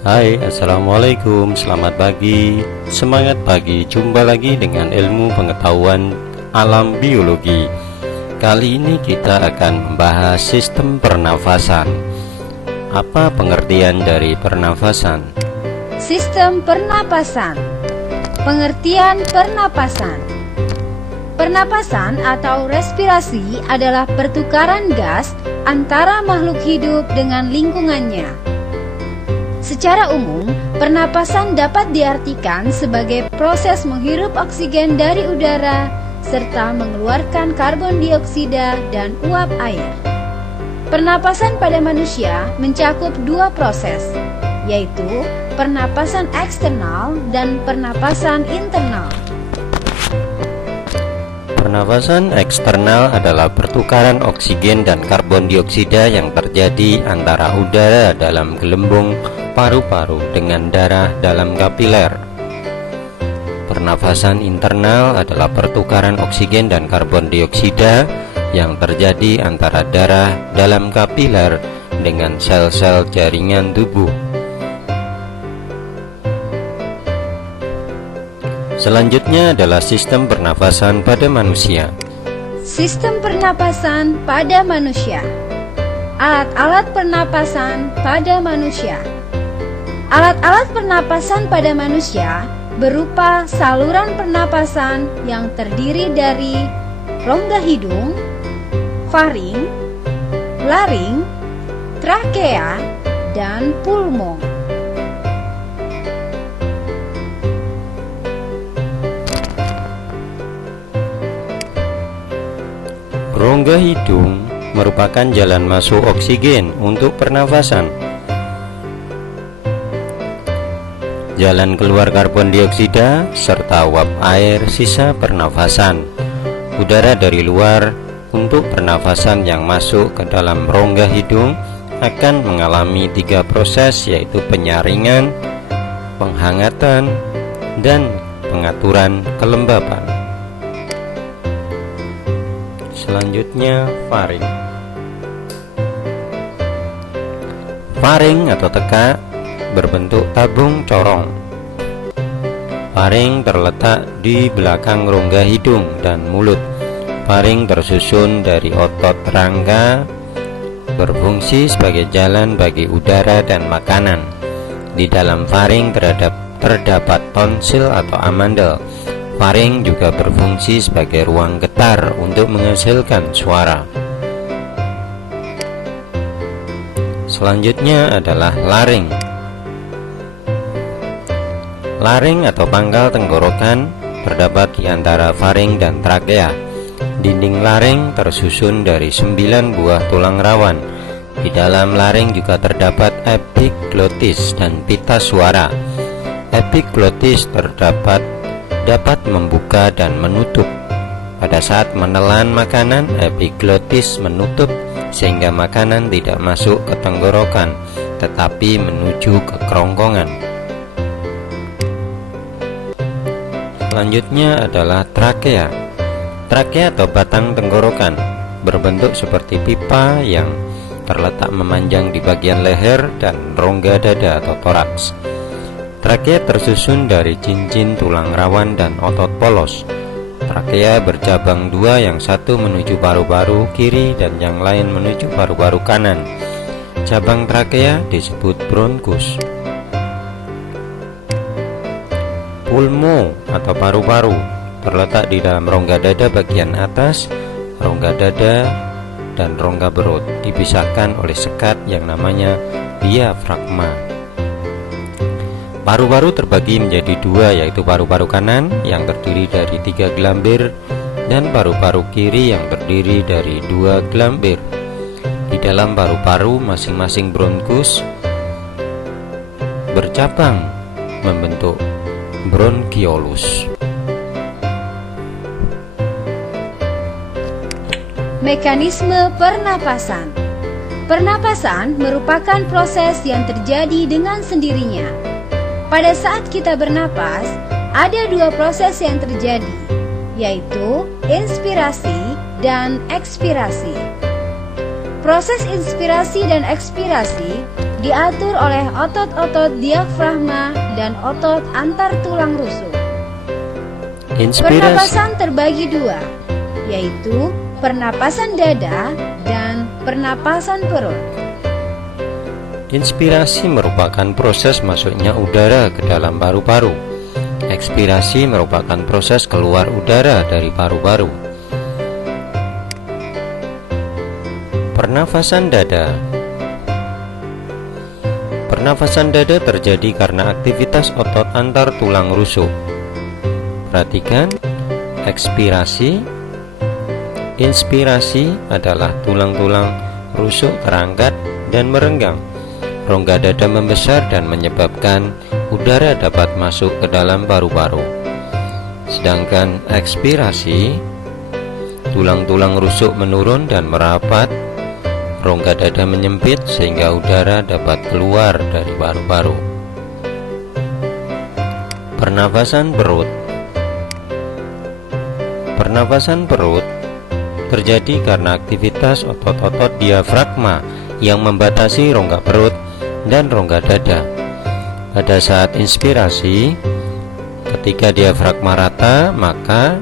Hai, assalamualaikum, selamat pagi. Semangat pagi, jumpa lagi dengan ilmu pengetahuan alam biologi. Kali ini kita akan membahas sistem pernafasan. Apa pengertian dari pernafasan? Sistem pernapasan. Pengertian pernapasan. Pernapasan atau respirasi adalah pertukaran gas antara makhluk hidup dengan lingkungannya. Secara umum, pernapasan dapat diartikan sebagai proses menghirup oksigen dari udara serta mengeluarkan karbon dioksida dan uap air. Pernapasan pada manusia mencakup dua proses, yaitu pernapasan eksternal dan pernapasan internal. Pernafasan eksternal adalah pertukaran oksigen dan karbon dioksida yang terjadi antara udara dalam gelembung paru-paru dengan darah dalam kapiler. Pernafasan internal adalah pertukaran oksigen dan karbon dioksida yang terjadi antara darah dalam kapiler dengan sel-sel jaringan tubuh. Selanjutnya adalah sistem pernafasan pada manusia. Sistem pernapasan pada manusia. Alat-alat pernapasan pada manusia. Alat-alat pernapasan pada manusia berupa saluran pernapasan yang terdiri dari rongga hidung, faring, laring, trakea, dan pulmo. Rongga hidung merupakan jalan masuk oksigen untuk pernafasan. Jalan keluar karbon dioksida serta uap air sisa pernafasan. Udara dari luar untuk pernafasan yang masuk ke dalam rongga hidung akan mengalami tiga proses, yaitu penyaringan, penghangatan, dan pengaturan kelembapan. Selanjutnya, faring. Faring atau tekak berbentuk tabung corong. Faring terletak di belakang rongga hidung dan mulut. Faring tersusun dari otot rangka, berfungsi sebagai jalan bagi udara dan makanan. Di dalam faring terdapat tonsil atau amandel. Faring juga berfungsi sebagai ruang getar untuk menghasilkan suara. Selanjutnya adalah laring. Laring atau pangkal tenggorokan terdapat di antara faring dan trakea. Dinding laring tersusun dari 9 buah tulang rawan. Di dalam laring juga terdapat epiglotis dan pita suara. Epiglotis dapat membuka dan menutup. Pada saat menelan makanan, epiglotis menutup sehingga makanan tidak masuk ke tenggorokan tetapi menuju ke kerongkongan. Selanjutnya adalah trakea. Trakea atau batang tenggorokan berbentuk seperti pipa yang terletak memanjang di bagian leher dan rongga dada atau toraks. Trakea tersusun dari cincin tulang rawan dan otot polos. Trakea bercabang dua, yang satu menuju paru-paru kiri dan yang lain menuju paru-paru kanan. Cabang trakea disebut bronkus. Pulmo atau paru-paru terletak di dalam rongga dada bagian atas, rongga dada dan rongga perut, dipisahkan oleh sekat yang namanya diafragma. Paru-paru terbagi menjadi dua, yaitu paru-paru kanan yang terdiri dari 3 gelambir dan paru-paru kiri yang terdiri dari 2 gelambir. Di dalam paru-paru masing-masing bronkus bercabang membentuk bronkiolus. Mekanisme pernapasan. Pernapasan merupakan proses yang terjadi dengan sendirinya. Pada saat kita bernapas, ada dua proses yang terjadi, yaitu inspirasi dan ekspirasi. Proses inspirasi dan ekspirasi diatur oleh otot-otot diafragma dan otot antar tulang rusuk. Pernapasan terbagi dua, yaitu pernapasan dada dan pernapasan perut. Inspirasi merupakan proses masuknya udara ke dalam paru-paru. Ekspirasi merupakan proses keluar udara dari paru-paru. Pernafasan dada. Pernafasan dada terjadi karena aktivitas otot antar tulang rusuk. Perhatikan, ekspirasi, inspirasi adalah tulang-tulang rusuk terangkat dan merenggang. Rongga dada membesar dan menyebabkan udara dapat masuk ke dalam paru-paru. Sedangkan ekspirasi, tulang-tulang rusuk menurun dan merapat. Rongga dada menyempit sehingga udara dapat keluar dari paru-paru. Pernafasan perut. Pernafasan perut terjadi karena aktivitas otot-otot diafragma yang membatasi rongga perut dan rongga dada. Pada saat inspirasi, ketika diafragma rata, maka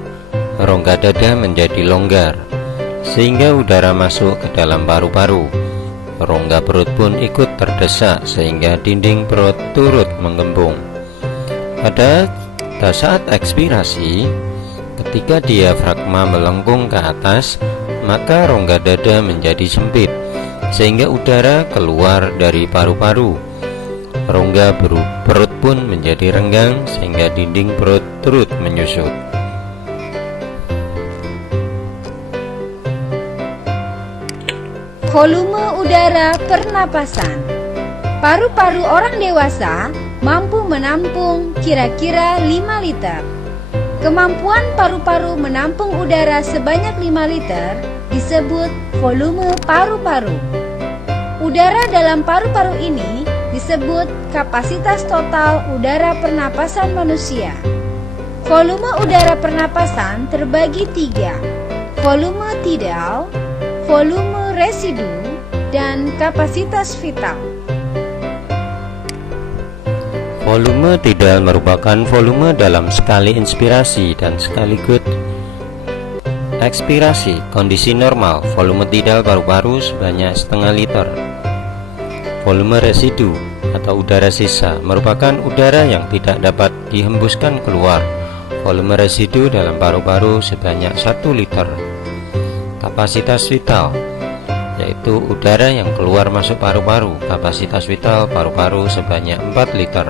rongga dada menjadi longgar sehingga udara masuk ke dalam paru-paru. Rongga perut pun ikut terdesak sehingga dinding perut turut menggembung. Pada saat ekspirasi, ketika diafragma melengkung ke atas, maka rongga dada menjadi sempit sehingga udara keluar dari paru-paru. Rongga perut pun menjadi renggang sehingga dinding perut turut menyusut. Volume udara pernapasan. Paru-paru orang dewasa mampu menampung kira-kira 5 liter. Kemampuan paru-paru menampung udara sebanyak 5 liter disebut volume paru-paru. Udara dalam paru-paru ini disebut kapasitas total udara pernapasan manusia. Volume udara pernapasan terbagi 3, volume tidal, volume residu, dan kapasitas vital. Volume tidal merupakan volume dalam sekali inspirasi dan sekaligus ekspirasi. Kondisi normal, volume tidal paru-paru sebanyak setengah liter. Volume residu atau udara sisa merupakan udara yang tidak dapat dihembuskan keluar. Volume residu dalam paru-paru sebanyak 1 liter. Kapasitas vital, yaitu udara yang keluar masuk paru-paru. Kapasitas vital paru-paru sebanyak 4 liter.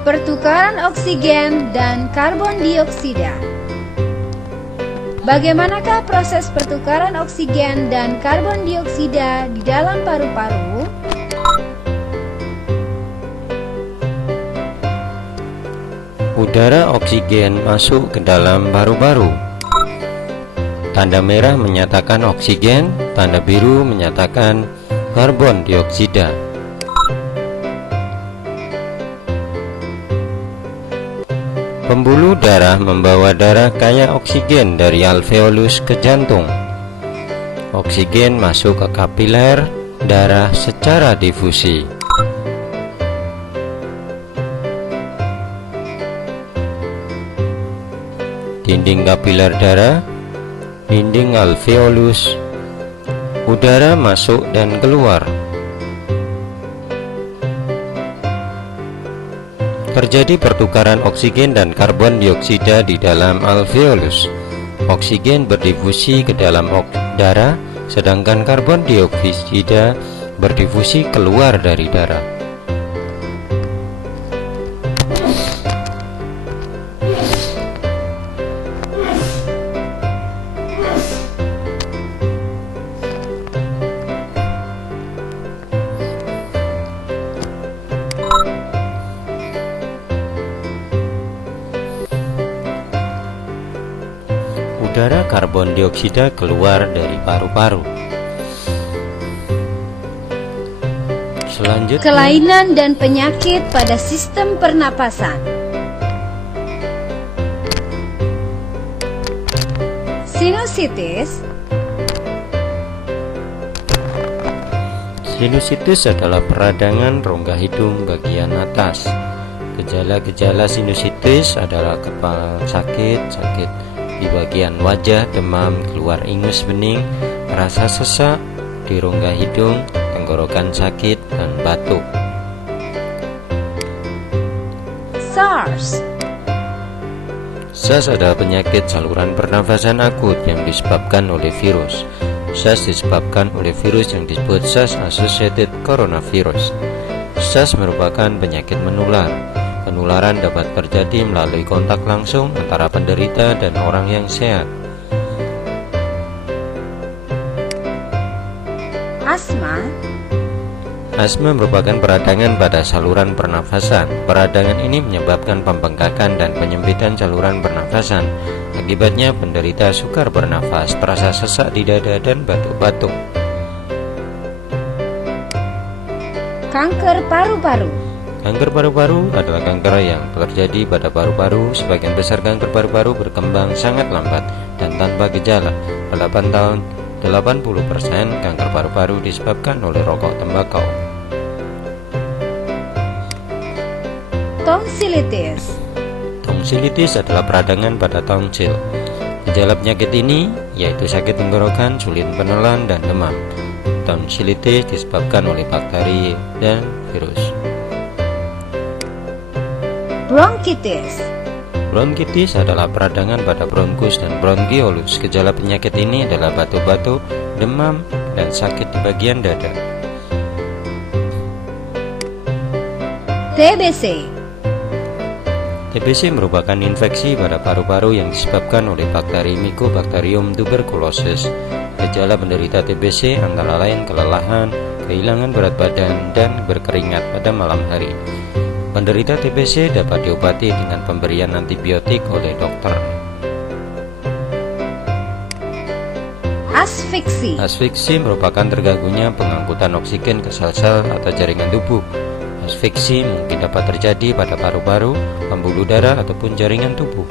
Pertukaran oksigen dan karbon dioksida. Bagaimanakah proses pertukaran oksigen dan karbon dioksida di dalam paru-paru? Udara oksigen masuk ke dalam paru-paru. Tanda merah menyatakan oksigen, tanda biru menyatakan karbon dioksida. Pembuluh darah membawa darah kaya oksigen dari alveolus ke jantung. Oksigen masuk ke kapiler darah secara difusi. Dinding kapiler darah, dinding alveolus, udara masuk dan keluar. Terjadi pertukaran oksigen dan karbon dioksida di dalam alveolus. Oksigen berdifusi ke dalam darah, sedangkan karbon dioksida berdifusi keluar dari darah. Udara karbon dioksida keluar dari paru-paru. Selanjutnya, kelainan dan penyakit pada sistem pernapasan. Sinusitis, Sinusitis adalah peradangan rongga hidung bagian atas. Gejala-gejala sinusitis adalah kepala sakit, sakit di bagian wajah, demam, keluar ingus bening, rasa sesak di rongga hidung, tenggorokan sakit, dan batuk. SARS. SARS adalah penyakit saluran pernafasan akut yang disebabkan oleh virus. SARS disebabkan oleh virus yang disebut SARS-associated coronavirus. SARS merupakan penyakit menular. Penularan dapat terjadi melalui kontak langsung antara penderita dan orang yang sehat. Asma. Asma merupakan peradangan pada saluran pernafasan. Peradangan ini menyebabkan pembengkakan dan penyempitan saluran pernafasan. Akibatnya penderita sukar bernafas, terasa sesak di dada dan batuk-batuk. Kanker paru-paru. Kanker paru-paru adalah kanker yang terjadi pada paru-paru. Sebagian besar kanker paru-paru berkembang sangat lambat dan tanpa gejala. Pada 8 tahun, 80% kanker paru-paru disebabkan oleh rokok tembakau. Tonsilitis. Tonsilitis adalah peradangan pada tonsil. Gejala penyakit ini yaitu sakit tenggorokan, sulit penelan, dan demam. Tonsilitis disebabkan oleh bakteri dan virus. Bronkitis. Bronkitis adalah peradangan pada bronkus dan bronkiolus. Gejala penyakit ini adalah batuk-batuk, demam, dan sakit di bagian dada. TBC. TBC merupakan infeksi pada paru-paru yang disebabkan oleh bakteri Mycobacterium tuberculosis. Gejala penderita TBC antara lain kelelahan, kehilangan berat badan, dan berkeringat pada malam hari. Penderita TBC dapat diobati dengan pemberian antibiotik oleh dokter. Asfiksi. Asfiksi merupakan terganggunya pengangkutan oksigen ke sel-sel atau jaringan tubuh. Asfiksi mungkin dapat terjadi pada paru-paru, pembuluh darah, ataupun jaringan tubuh.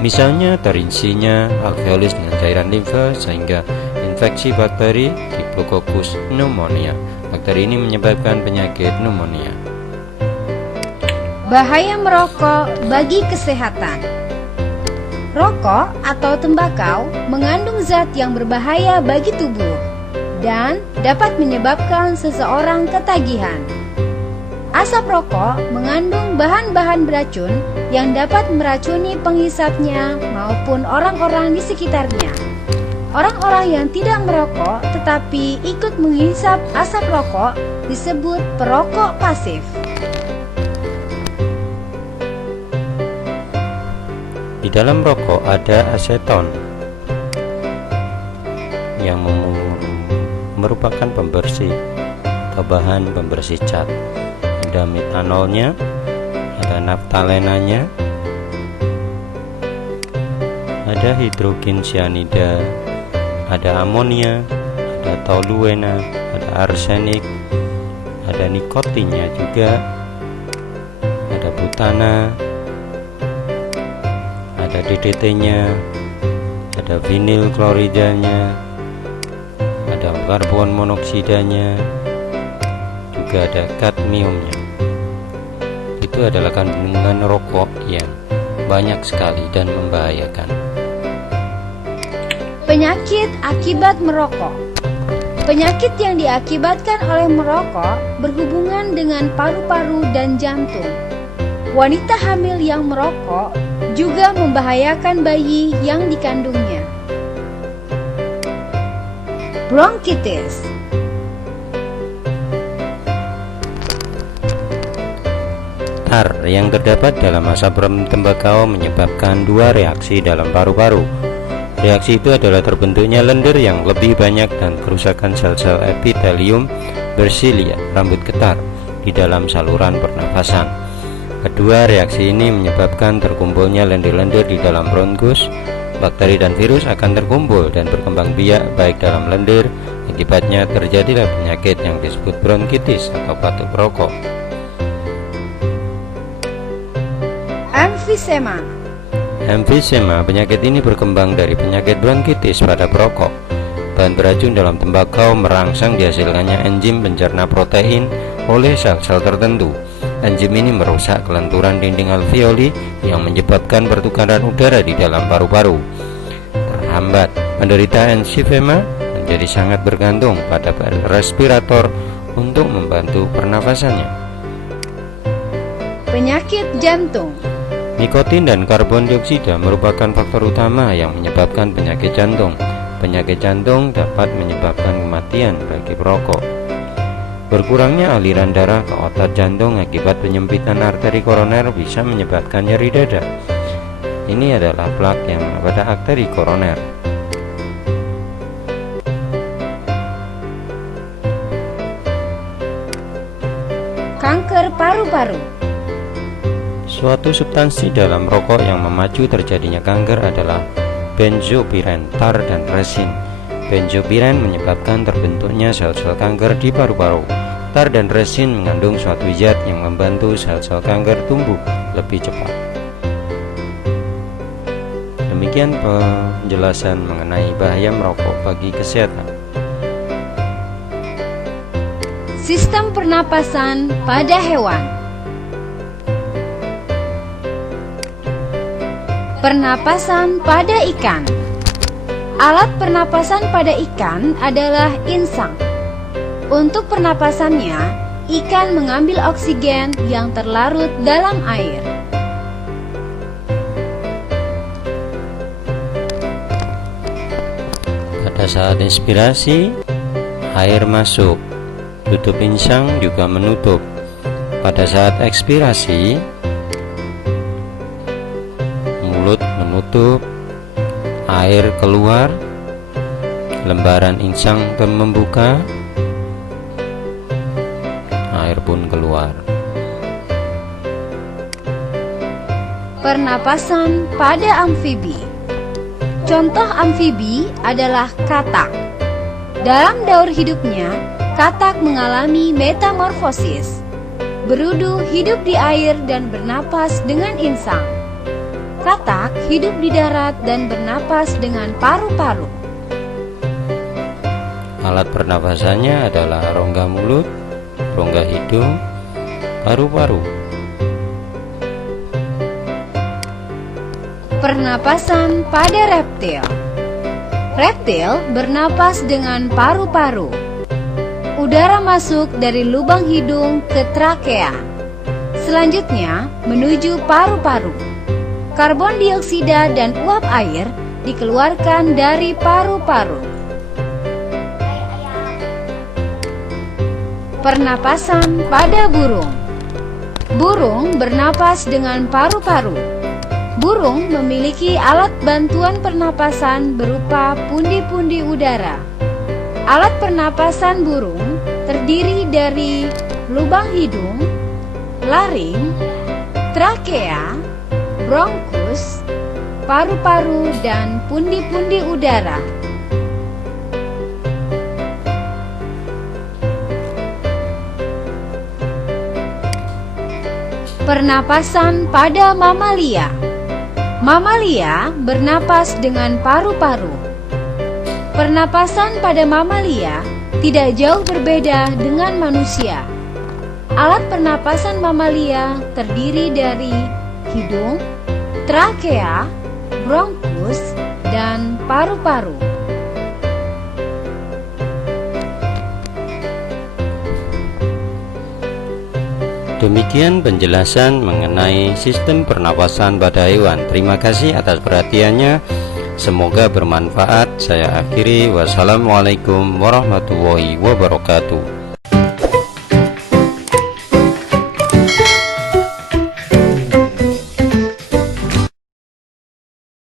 Misalnya terinsinya alveolus dengan cairan limfa sehingga infeksi bakteri Diplococcus pneumonia. Bakteri ini menyebabkan penyakit pneumonia. Bahaya merokok bagi kesehatan. Rokok atau tembakau mengandung zat yang berbahaya bagi tubuh dan dapat menyebabkan seseorang ketagihan. Asap rokok mengandung bahan-bahan beracun yang dapat meracuni penghisapnya maupun orang-orang di sekitarnya. Orang-orang yang tidak merokok tetapi ikut menghisap asap rokok disebut perokok pasif. Di dalam rokok ada aseton yang merupakan pembersih atau bahan pembersih cat. Ada metanolnya, ada naftalenanya, ada hidrogen cyanida, ada amonia, ada toluena, ada arsenik, ada nikotinnya juga, ada butana, ada DDT-nya, ada vinil kloridanya, ada karbon monoksidanya, juga ada kadmiumnya. Itu adalah kandungan rokok yang banyak sekali dan membahayakan. Penyakit akibat merokok. Penyakit yang diakibatkan oleh merokok berhubungan dengan paru-paru dan jantung. Wanita hamil yang merokok juga membahayakan bayi yang dikandungnya. Bronkitis. Tar yang terdapat dalam asap tembakau menyebabkan dua reaksi dalam paru-paru. Reaksi itu adalah terbentuknya lendir yang lebih banyak dan kerusakan sel-sel epitelium bersilia, rambut getar, di dalam saluran pernafasan. Kedua reaksi ini menyebabkan terkumpulnya lendir-lendir di dalam bronkus. Bakteri dan virus akan terkumpul dan berkembang biak baik dalam lendir. Akibatnya terjadilah penyakit yang disebut bronkitis atau batuk perokok. Emfisema. Emfisema, penyakit ini berkembang dari penyakit bronkitis pada perokok. Bahan beracun dalam tembakau merangsang dihasilkannya enzim pencerna protein oleh sel-sel tertentu. Enzim ini merusak kelenturan dinding alveoli yang menyebabkan pertukaran udara di dalam paru-paru. Terhambat, penderita emfisema menjadi sangat bergantung pada respirator untuk membantu pernafasannya. Penyakit jantung. Nikotin dan karbon dioksida merupakan faktor utama yang menyebabkan penyakit jantung. Penyakit jantung dapat menyebabkan kematian bagi perokok. Berkurangnya aliran darah ke otot jantung akibat penyempitan arteri koroner bisa menyebabkan nyeri dada. Ini adalah plak yang pada arteri koroner. Kanker paru-paru. Suatu substansi dalam rokok yang memacu terjadinya kanker adalah benzopiren, tar, dan resin. Benzopiren menyebabkan terbentuknya sel-sel kanker di paru-paru. Tar dan resin mengandung suatu zat yang membantu sel-sel kanker tumbuh lebih cepat. Demikian penjelasan mengenai bahaya merokok bagi kesehatan. Sistem pernapasan pada hewan. Pernapasan pada ikan. Alat pernapasan pada ikan adalah insang. Untuk pernapasannya, ikan mengambil oksigen yang terlarut dalam air. Pada saat inspirasi, air masuk. Tutup insang juga menutup. Pada saat ekspirasi, mulut menutup, air keluar, lembaran insang membuka, air pun keluar. Pernapasan pada amfibi. Contoh amfibi adalah katak. Dalam daur hidupnya, katak mengalami metamorfosis. Berudu hidup di air dan bernapas dengan insang. Katak hidup di darat dan bernapas dengan paru-paru. Alat pernapasannya adalah rongga mulut, rongga hidung, paru-paru. Pernapasan pada reptil. Reptil bernapas dengan paru-paru. Udara masuk dari lubang hidung ke trakea. Selanjutnya menuju paru-paru. Karbon dioksida dan uap air dikeluarkan dari paru-paru. Pernapasan pada burung. Burung bernapas dengan paru-paru. Burung memiliki alat bantuan pernapasan berupa pundi-pundi udara. Alat pernapasan burung terdiri dari lubang hidung, laring, trakea, bronkus, paru-paru, dan pundi-pundi udara. Pernapasan pada mamalia. Mamalia bernapas dengan paru-paru. Pernapasan pada mamalia tidak jauh berbeda dengan manusia. Alat pernapasan mamalia terdiri dari hidung, trakea, bronkus, dan paru-paru. Demikian penjelasan mengenai sistem pernapasan pada hewan. Terima kasih atas perhatiannya. Semoga bermanfaat. Saya akhiri. Wassalamualaikum warahmatullahi wabarakatuh.